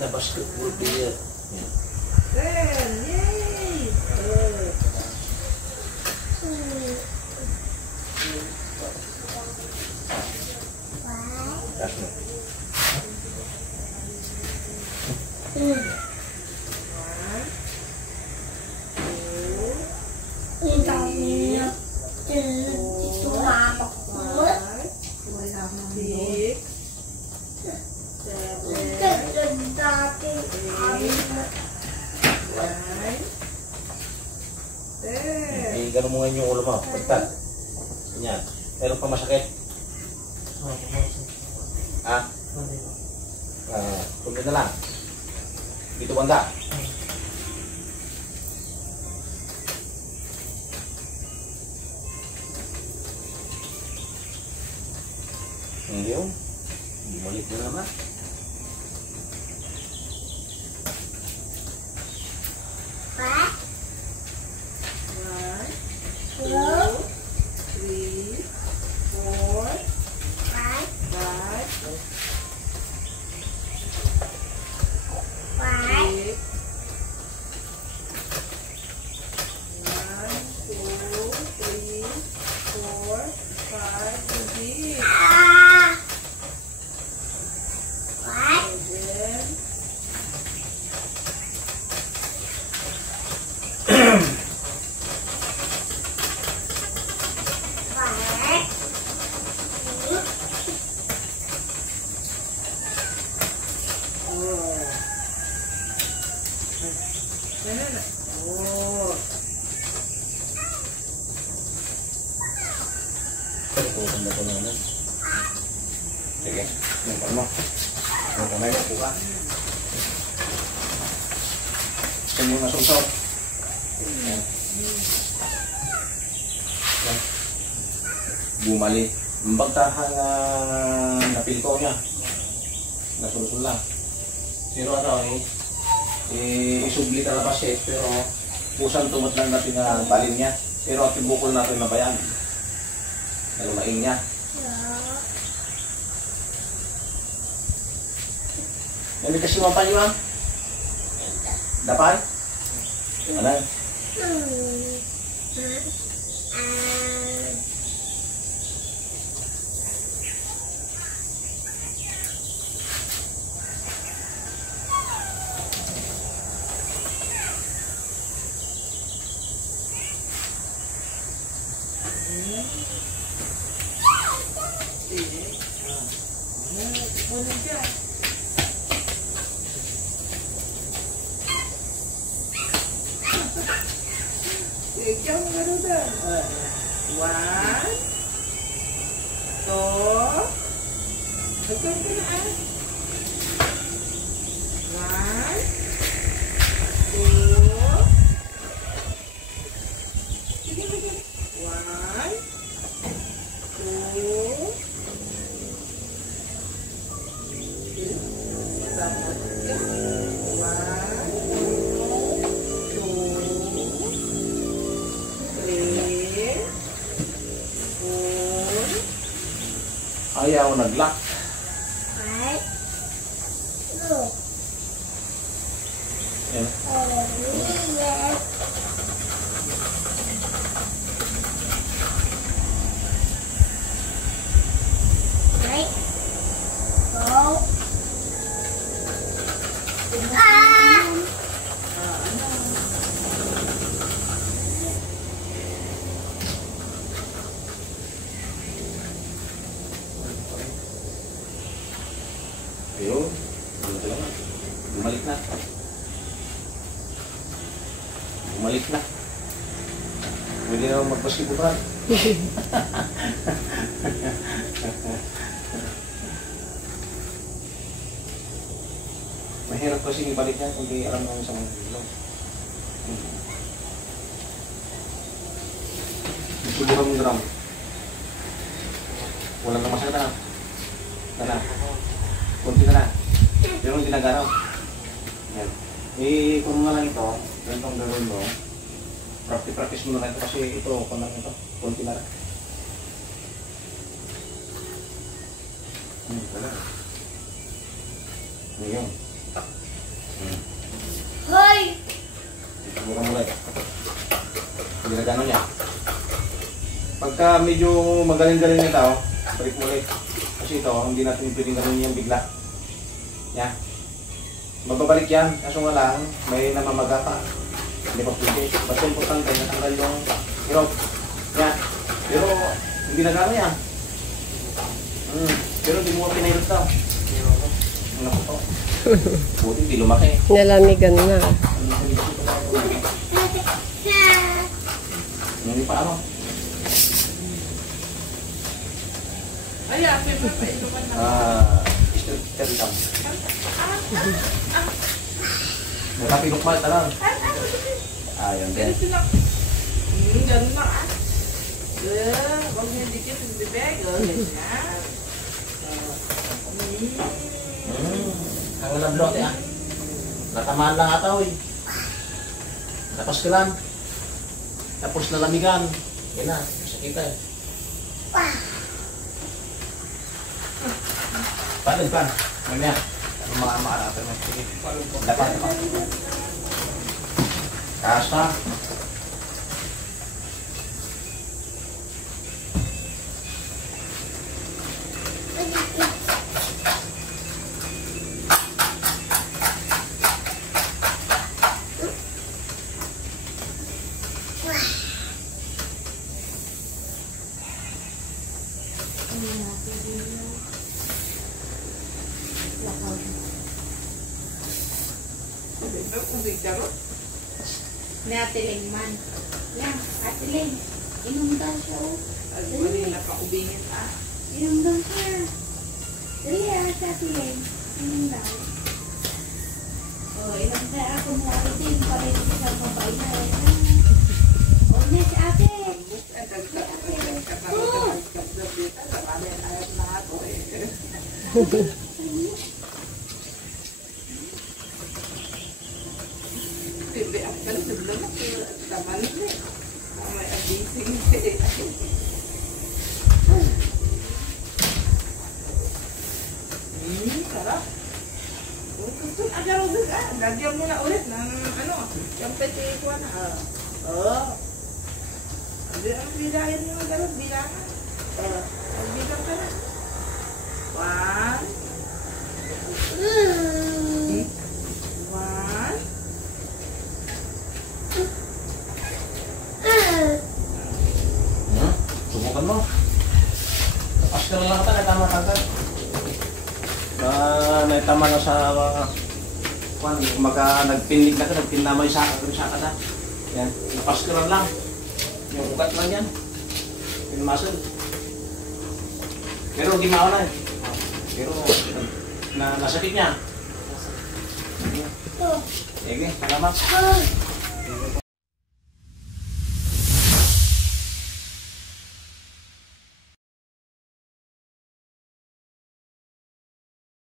na basketball player. Yan. Yay! Taas mo. Ganun mo ngayon yung ulo mo. Pagtag. Ganyan. Meron pa masakit? Ah? Tuloy na lang. Dito banda. Hindi yun. Bumalik na naman. Pupunta ko naman. Sige, nagpal mo. Ang kamay mo, buka. Gusto mo yung masungsaw. Bumali. Ang bagtahang napilko niya. Nasulsul lang. Pero ano, isubli talabas siya. Pero pusang tumat lang natin na balin niya. Pero at ibukol natin na bayan. Nalumain niya. Nami kasi mapan niyo ang? Dapat? Ano? Ikaw nga doon. 1, 2, ikaw ka na ah. 1, 2, sige, sige. 1, 2, dapat ka. 1, 2, 3, 4. Ayaw nag-lock. Right. Yan. Right. Go. Ayun. Bumalik na. Bumalik na. Pwede naman magbasketball. Mahirap kasi ibalik yan kung di alam naman sa mga ilong. Subukan mo drum. Walang na masakit na. Tana. Kunti na na. Pero hindi nagaraw. Yan. Kung nga lang ito, ganitong gawin mo, practice mo na lang ito kasi ito, kung lang ito, kunti na lang. Wala. Ngayon. Subukan mo ulit. Hindi na gano'n niya. Pagka medyo magaling-galing na ito, balik mo ulit. Kasi ito, hindi natin pwedeng gano'n yung bigla. Yan. Magbabalik yan, kaso nga lang, may namamaga pa. Hindi pa pwede. Basta importante, natanggal yung hirap. Yan. Pero, hindi na gano'n yan. Pero hindi mo pinahirap daw. Ano ko to? Buti hindi lumaki. Nalamigan na. Hindi pa ano? Ay, ate mo, painuman na. Street capital. Nakapilukmal, tarang. Yan din. Ganun na ah. Huwag niyo dikit yung bibig. Ganyan. Ang nablote ah. Natamaan lang ataw eh. Napaskilan. Tapos nalamigan. Yan na, masakita eh. Paano pa? Mamaya. Ang mga maarapan mo. Sige. Dapat. Kasta. Ni Ate Ling man. Yan, Ate Ling. Inom daw siya. Ay, wala na paubingin ah. Inom daw siya. Dali Ate Ling. Inom daw. Inom daw ako mo Ate Ling. Palit sa babae na. O, na si Ate. Bibi ang kansib na taman na eh. May abising sarap. Kung agaraw din ka, lagyan mo na ulit ng ano, yung peti ko na. Ang bilayan mo agaraw, bilangan. Ang bilang ka na. 1. Subukan mo. Tapos ka lang ka, natama ka. Naitama na sa nagpindig na ka, nagpindama yung saka na. Yan, napaskiran lang. Yung ugat lang yan. Yung muscle. Pero hindi mauna eh. Pero nasakit niya. Sige, salamat.